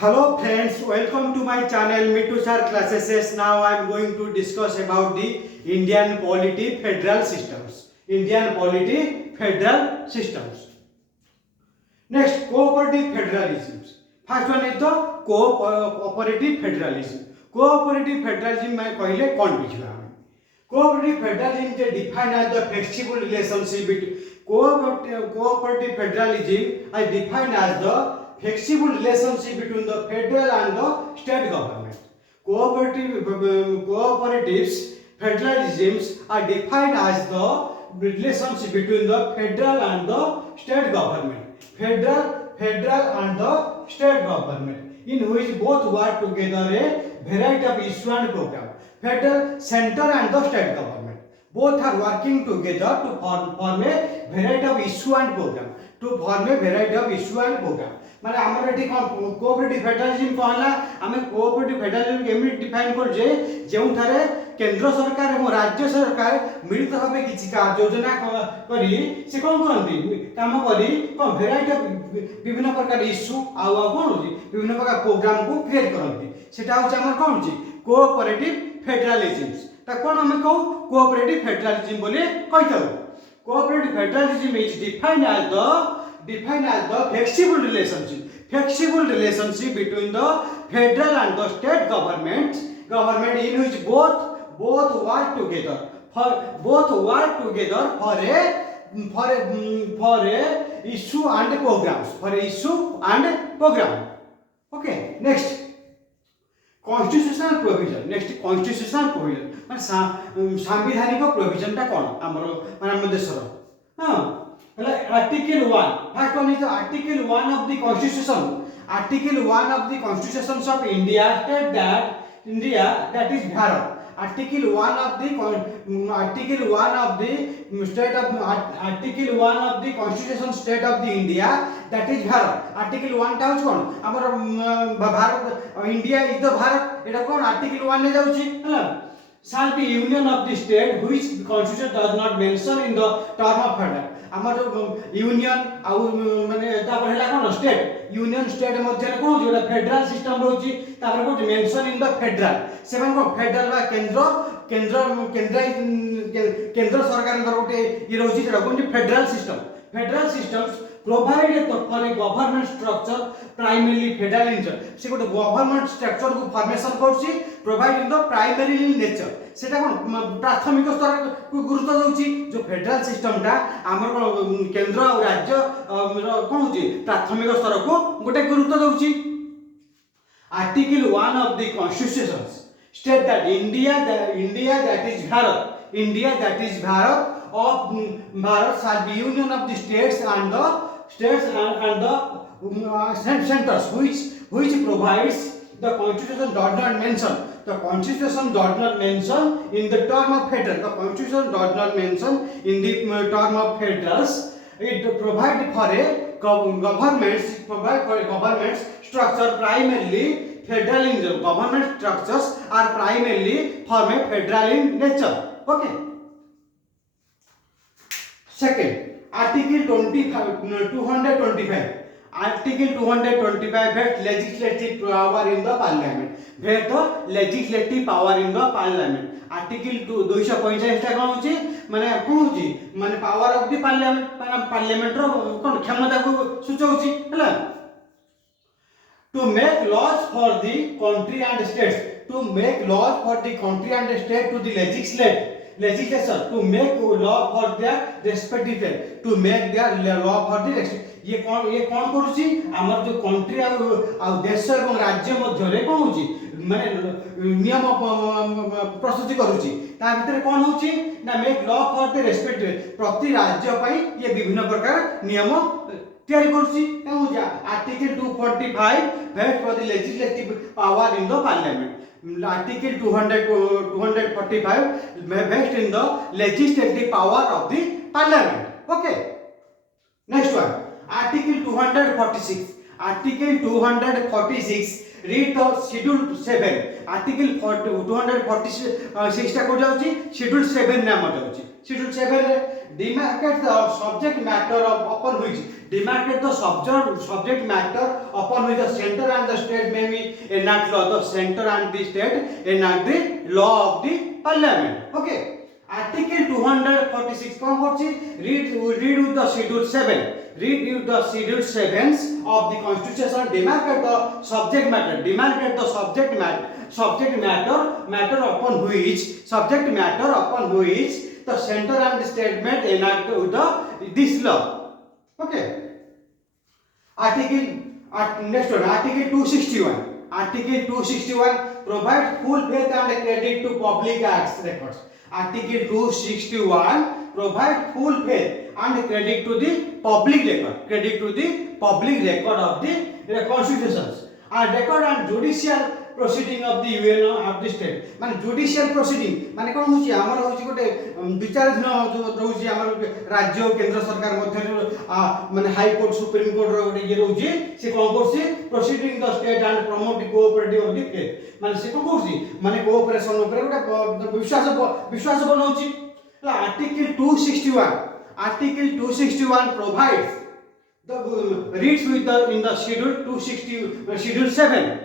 Hello friends, welcome to my channel Mittu Sir Classes. Now I am going to discuss about the Indian polity federal systems. Indian polity federal systems. Next, cooperative federalism. First one is the cooperative federalism. Cooperative federalism मैं कहले कौन बुझला हमें? Cooperative federalism is defined as the flexible relationship between cooperative federalism is defined as the flexible relationship between the federal and the state government. Cooperatives federalisms are defined as the relationship between the federal and the state government. Federal and the state government, in which both work together a variety of issue and program. Federal center and the state government both are working together to form a variety of issue and program. माने हमर एठी cooperative federalism कहला हमें cooperative federalism केमि define कर जे जेउ थारे केंद्र सरकार एवं राज्य सरकार मिलित भाबे किछि का योजना करी से कोन करंती काम करी कोन वेराइटी ऑफ विभिन्न प्रकार इश्यू आ कोन होची विभिन्न प्रकार प्रोग्राम को क्रिएट करंती सेटा होची हमर कोन होची कोऑपरेटिव फेडरलिज्म ता कोन हमें कहू कोऑपरेटिव फेडरलिज्म बोले कहथौ cooperative federalism is defined as the flexible relationship between the federal and the state government in which both work together for a issue and program. Okay, next constitutional provision माने सांविधानिक provision ता कोन हमरो माने हम देशर हां Article 1. First one is the Article 1 of the Constitution. Article 1 of the Constitution of India states that India, that is Bharat. Article 1 of the Constitution state of the India, that is Bharat. Article 1 टा कोन हमर Bharat India is the Bharat Etah cone Article 1 ने जाउची हला shall be union of the state which constitution does not mention in the term of federal. हमर union आ माने तापर हला कोन state union state मध्ये कोन जोटा फेडरल सिस्टम रहउची तापर कोन मेंशन इन द फेडरल सेवन को फेडरल बा केंद्र सरकार अंदर गोटे ये रहउची जेटा कोन federal systems provide for a government structure primarily federal in nature से गोटे गवर्नमेंट स्ट्रक्चर को फॉर्मेशन करछि provide in the primary nature सेटा कोन प्राथमिक स्तर को गुरुत्व दउछि जो फेडरल सिस्टम टा हमर केंद्र और राज्य कोन होछि प्राथमिक स्तर को गोटे गुरुत्व दउछि article 1 of the constitution state that India that is Bharat of Bharat shall be union of the states and the centers which provides the constitution does not mention in the term of federal. The constitution does not mention in the term of federals. It provide for a government structure primarily federal in nature. Government structures are primarily form a federal in nature. Okay. Second, Article 225. Article 225 vests legislative power in the parliament. Legislative power in the parliament. Article 245 टा कोन होची माने कोन होची माने power of the parliament माने parliament रो कोन क्षमता को सूचौची हला to make laws for the country and states to the legislation to make law for their respective to make their law for the ये कौन करूची हमर जो कंट्री आ देश एवं राज्य मध्य रे कोन होची माने नियम प्रस्तुति करूची ता भीतर कोन होची ना make law for the respective प्रति राज्य पई ये विभिन्न प्रकार नियम तैयारी करूची कोन होची article 245 vest for the legislative power in the parliament Article 245 vests in the legislative power of the parliament. Okay. Next one, Article 246. Article 246 read the Schedule 7. Article 246 टा को जाउची Schedule 7 नाम जाउची Schedule 7 रे demarcate the subject matter upon which demarcate the subject matter upon which the center and the state may be enact law. The center and the state enact the law of the parliament. Okay. Article 246 कौन करछि read with the schedule 7. Read with the schedule 7 of the constitution. Demarcate the subject matter upon which the center and the state may enact this law. Okay. Next one, Article 261. Article 261 provide full faith and credit to public acts records. Article 261 provide full faith and credit to the public record of the constitutions and record and judicial proceeding of the UN of the state. माने judicial proceeding माने कोन होची हमर होची गोटे विचाराधीन जो रहउची हमर राज्य और केंद्र सरकार मध्य माने हाई कोर्ट सुप्रीम कोर्ट रो गोटे ये रहउची से कोन करसी proceeding the state and promote the cooperative of the state माने से कोन करसी माने कोऑपरेशन ऊपर गोटे विश्वास बनाउची. Article 261 provides the reads with the in the schedule 7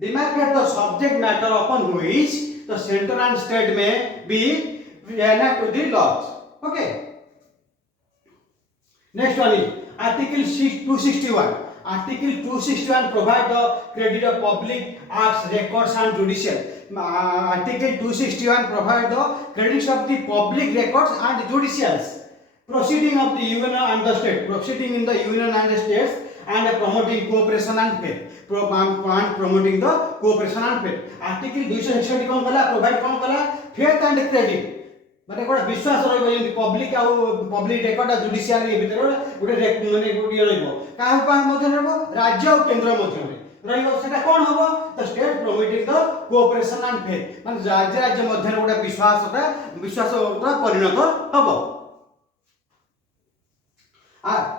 demarcate the subject matter upon which the center and state may be enact to the laws. Okay. Next one is Article 261. Article 261 provide the credit of public acts, records and judicial. Article 261 provide the credits of the public records and judicials. Proceeding of the union and the state. Proceeding in the union and the states and promoting cooperation and faith. Promoting the cooperation and faith. Article 260 कौन कला provide कौन कला faith and credit. माने code विश्वास रहइबो जेंति public record आ judicial ए भीतर गोटे माने गोटे रहइबो काहे पा मध्य रहइबो राज्य और केंद्र मध्य रहइबो सेटा कोन हबो the state promoting the cooperation and faith माने राज्य मध्य गोटे विश्वास परिणत हबो.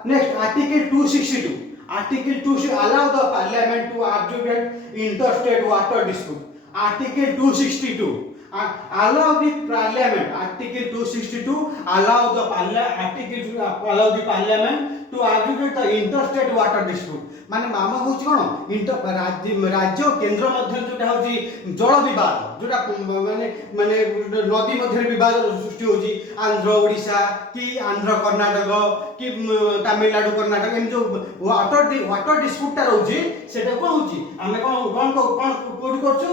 Next Article 262. Article 2 allow the parliament to adjudicate interstate water dispute. Article 262 allow the parliament. Article 262 allow the parliament to adjudicate the interstate water dispute. माने मामा होची कोन राज्य केंद्र मध्य जोटा होची जल विवाद जोटा माने नदी मध्य विवाद सृष्टि होची आंध्र ओडिशा कि आंध्र कर्नाटक कि तमिलनाडु कर्नाटक इन जो वाटर डिस्प्यूट ता रहउची सेटा कोन होची हमें कोन कोड करछु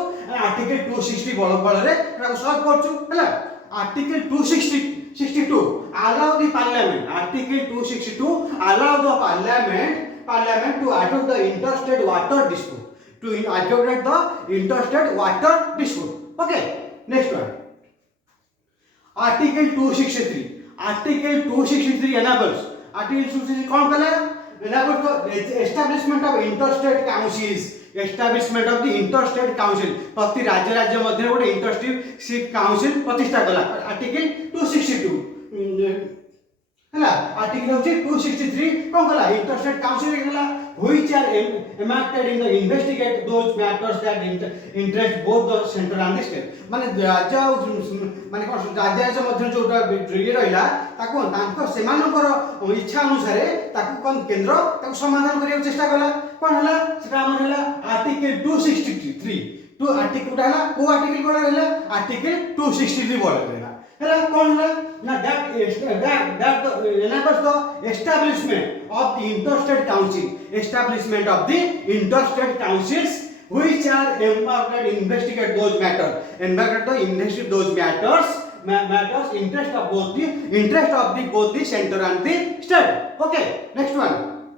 आर्टिकल 260 बल रे सॉल्व करछु हैला. Article 262 allow the parliament. Article 262 allow the parliament to adopt the interstate water dispute. To adopt the interstate water dispute. Okay. Next one. Article 263. Article 263 enables. Article 263 कौन कला enables the establishment of interstate councils. Establishment of the interstate council. प्रति राज्य मध्य गोटे interstate council प्रतिष्ठा कला. Article 262 हैला. Article होची 263 कोन कला interstate council कला which are enacted in the investigate those matters that interest both the central and the state. माने राज्य माने कोन राज्य मध्य जोटा ये रहला ताको तांको सेमानकर इच्छा अनुसार ताको कोन केंद्र ताको समाधान करिया चेष्टा कला कोन हला सेटा हमर हला आर्टिकल 263 टू आर्टिकल हला को आर्टिकल कोन रहला आर्टिकल 263 बोल रहला हैला कोन हला ना that enables the establishment of the interstate council. Establishment of the interstate councils which are empowered to investigate those matters. Empowered to investigate those matters interest of both the center and the state. Okay, next one.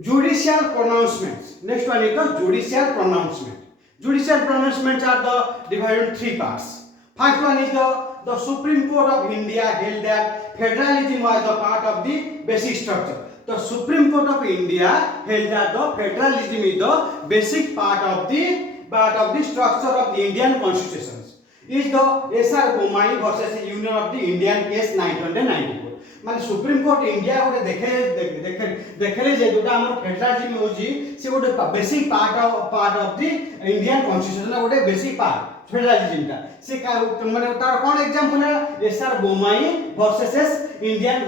Judicial pronouncements. Next one is the judicial pronouncement. Judicial pronouncements are divided in three parts. First one is the Supreme Court of India held that federalism was the part of the basic structure. The Supreme Court of India held that the federalism is the basic part of the structure of the Indian constitutions. Is the S.R. Bommai versus Union of the Indian case 1994. माने supreme court India गोटे देखले जे जोटा हमर federalism होची से गोटे basic part of the Indian constitution गोटे basic part federalism टा से माने तार कोन एग्जांपल है SR Bommai versus Indian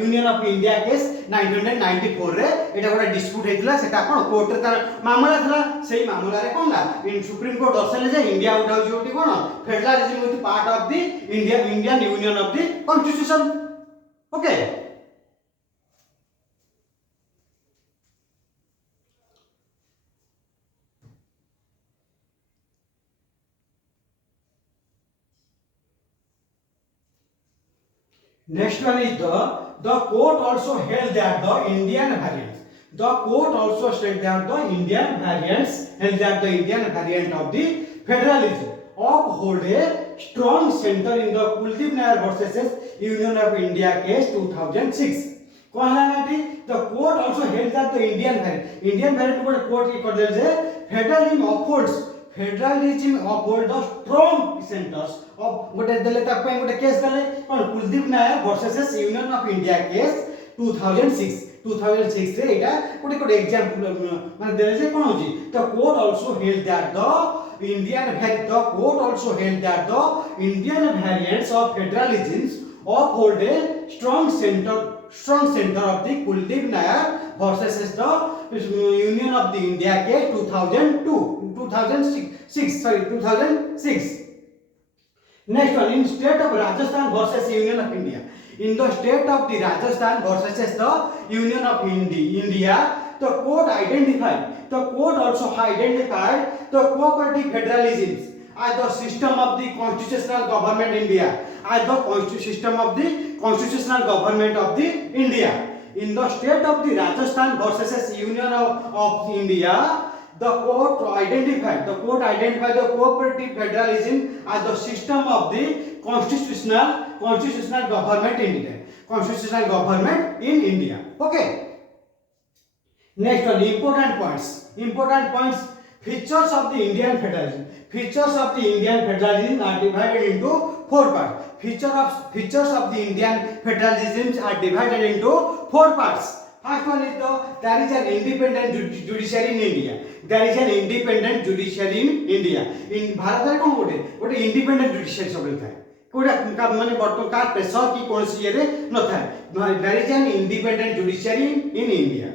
union of India case 1994 रे एटा गोटे डिस्प्यूट हेतिला सेटा कोन कोर्ट रे तार मामला थला सेही मामला रे कोन ला इन सुप्रीम कोर्ट दर्शाले जे इंडिया गोटे होची गोटे कोन फेडरलिज्म होती part of the Indian union of the constitution okay Next one is the court also held that the Indian variants. The court also said that the Indian variants held that the Indian variant of the federalism uphold a strong center in the Kuldeep Nayar versus Union of India case 2006. The court also held that the Indian variant को court की कर दिल जे federalism uphold the strong centers of गोटे देले तक पे गोटे case देले कोन Kuldip Nayar versus Union of India case 2006 रे एटा गोटे एग्जांपल माने देले जे कोन होची the court also held that the court also held that the Indian variants of federalism uphold a strong center of the Kuldeep Nayar versus the Union of the India case 2006. Next one, in state of Rajasthan versus Union of India. In the state of the Rajasthan versus the Union of India, the court also identified the cooperative federalisms as the system of the constitutional government India, as the system of the constitutional government of the India. In the state of the Rajasthan versus Union of India, the court identified the cooperative federalism as the system of the constitutional government in India. Okay. Next one, important points. Features of the Indian federalism are divided into 4 parts. Features of the Indian federalism are divided into 4 parts. First one is there is an independent judiciary in India. There is an independent judiciary in India. In Bharat रे कोन गोटे independent judiciary सब थाए. कोडा माने बर्तन का pressure की कोनसी ये रे न थाए. There is an independent judiciary in India.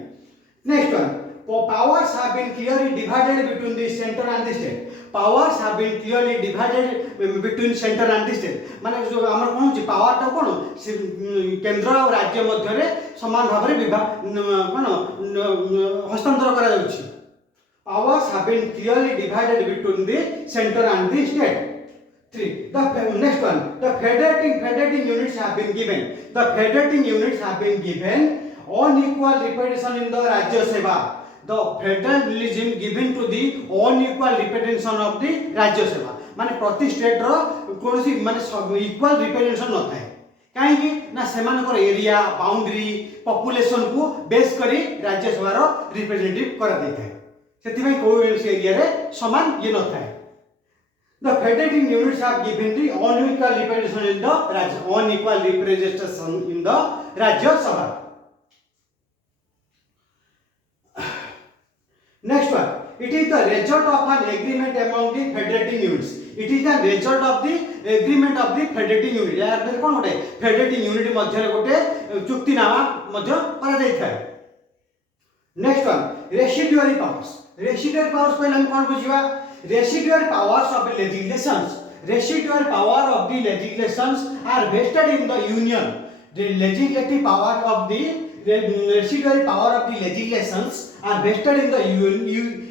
Next one, powers have been clearly divided between the center and the state. Powers have been clearly divided between center and the state. माने जो हमर कोन छी पावर टा कोन केंद्र और राज्य मध्य रे समान भाव रे कोन हस्तांतर करा जाउछि. Powers have been clearly divided between the center and the state. 3. The next one, the federating units have been given. The federating units have been given unequal representation in the Rajya Sabha. The federalism given to the unequal representation of the Rajya Sabha. माने प्रति state रो कोनसी माने equal representation न थाए. काहे कि ना सेमानकर area boundary population को बेस करी राज्य सभा रो रिप्रेजेंटेटिव कर दै थाए. सेति में कोइ से एरिया रे समान ये न थाए. The federating units are given the unequal representation in the Rajya Sabha. Next one, it is the result of an agreement among the federating units. It is the result of the agreement of the federating unit. यार फिर कौन होते? Federating unit मध्य रे कोटे चुक्तिनामा मध्य करा जाइत है. Next one, residuary powers. Residuary powers पहले हम कौन बुझिबा? Residual powers of the legislations. Residual power of the legislations are vested in the union. The legislative power of the residual power of the legislations are vested in the union.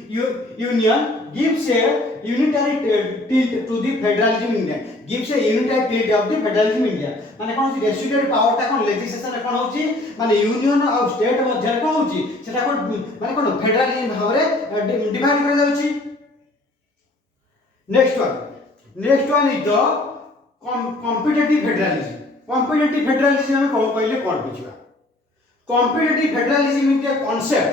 Gives a unitary tilt to the federalism in India. Gives a unitary tilt of the federalism in India. माने कौन सी residual power टा कौन legislation रे कौन होची माने union और state मध्य रे कौन होची सेटा कौन माने कौन federalism भाव रे डिवाइड करा जाउची. Next one is the competitive federalism. Competitive federalism हमें कौन पहले कौन बुझिबा. Competitive federalism is a concept.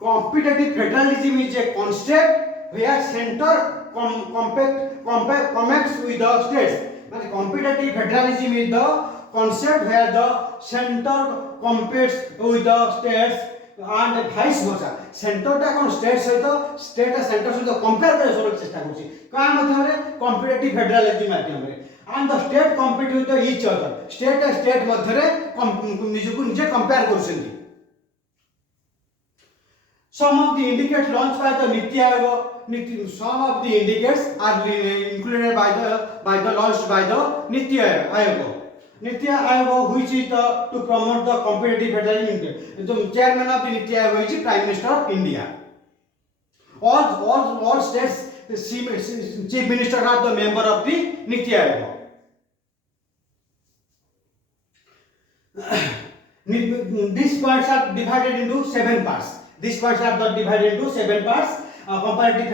Competitive federalism is a concept where center competes with the states. माने competitive federalism is the concept where the center competes with the states and vice versa. Centre टा कोन state सहित state आ centre सहित compare करे soul चेष्टा करछि का माध्यम रे कॉम्पिटिटिव फेडरलिज्म माध्यम रे and the state compete with each other. State आ स्टेट मध्य रे निजको निजे कंपेयर करछन्ती. Some of the indicates launched by the Niti Aayog. Some of the indicates are included by the launched by the Niti Aayog. Niti Aayog, which is to promote the competitive federalism. The chairman of the Niti Aayog is Prime Minister of India. All states, the chief minister are the member of the Niti Aayog. These parts are divided into 7 parts. These parts are divided into 7 parts. Comparative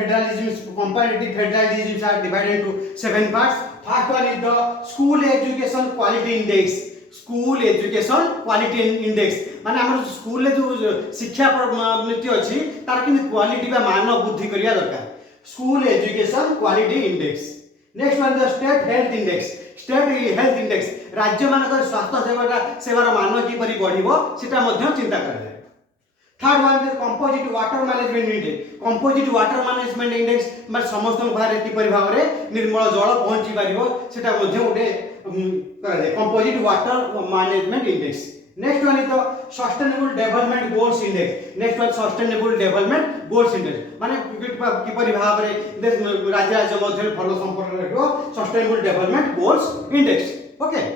federalism are divided into 7 parts. First one is the school education quality index. School education quality index. माने हमर school ले जो शिक्षा नीति अछि तार कि quality बा मान बुद्धि करिया दरकार. School education quality index. Next one the state health index. State health index राज्य मानकर स्वास्थ्य सेवार मान किपरि बढ़िबो सेटा मध्ये चिंता कराय. Third one is composite water management index. Composite water management index माने समस्त भारे किपरि भाबरे निर्मल जल पहुंची पारिबो सेटा मध्ये उठे कराय. Composite water management index. Next one is the sustainable development goals index. Next one sustainable development goals index माने किपरि भाबरे देश राज्य मध्ये भलो संपर्क रखिबो sustainable development goals index. Okay.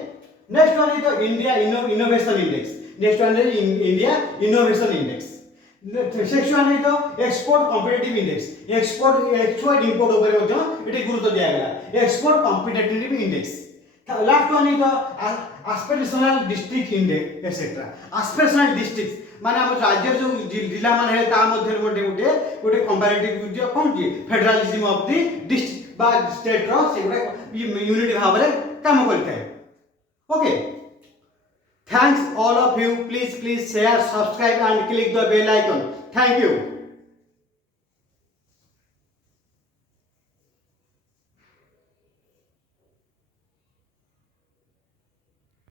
Next one is the India innovation index. Next one is India innovation index. Next one is the export competitive index. Export import over मध्ये eighty गुरुत्व दिया गया. Export competitive index. Last one is the aspirational district index etc. Aspirational districts माने हम राज्य जो जिला मान है ता मध्ये गोटे कंपैरेटिव जो कोन की फेडरलिज्म ऑफ द डिस्ट्रिक्ट बा स्टेट रो से गोटे यूनिट भाबरे काम करथाय. Okay. Thanks all of you. Please share, subscribe and click the bell icon. Thank you.